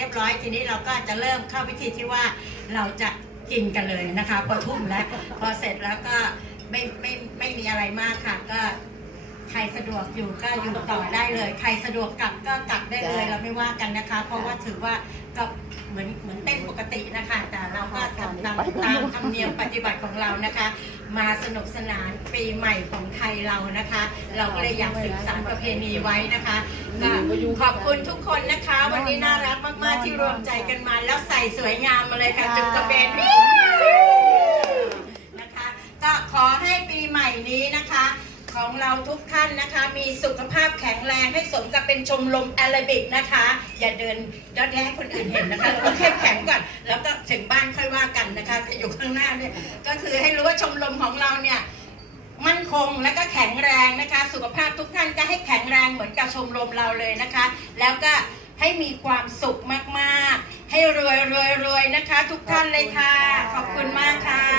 เรียบร้อยทีนี้เราก็จะเริ่มเข้าพิธีที่ว่าเราจะกินกันเลยนะคะพอทุ่มแล้วพอเสร็จแล้วก็ไม่ไม่ไม่มีอะไรมากค่ะ ก็ใครสะดวกอยู่ก็อยู่ต่อได้เลย ใครสะดวกกลับก็กลับได้เลยจ้ะเราไม่ว่ากันนะคะ เพราะว่าถือว่าก็เหมือนเหมือนเต้นปกตินะคะ แต่เราก็ทำตามตามธรรมเนียมปฏิบัติของเรานะคะ มาสนุกสนานปีใหม่ของไทยเรานะคะ เราก็เลยอยากสืบสานประเพณีไว้นะคะก็ขอบคุณทุกคนนะคะ วันนี้น่ารัก มากๆที่รวมใจกันมา แล้วใส่สวยงามมาเลยค่ะจุกกระเบนนะคะ ก็ขอให้ปีใหม่นี้นะคะ ของเราทุกท่านนะคะ มีสุขภาพแข็งแรงให้สมกับเป็นชมรมแอโรบิกนะคะ อย่าเดินดอดแดให้คนอื่นเห็นนะคะเราต้องเข้มแข็งก่อนแล้วก็ถึงบ้านค่อยว่ากันนะคะจะอยู่ข้างหน้าเนี่ยก็คือให้รู้ว่าชมรมของเราเนี่ยมั่นคงและก็แข็งแรงนะคะ สุขภาพทุกท่านก็ให้แข็งแรงเหมือนกับชมรมเราเลยนะคะ แล้วก็ ให้มีความสุขมากๆ ให้รวยรวยรวยนะคะ ทุกท่านเลยค่ะ ขอบคุณมากค่ะ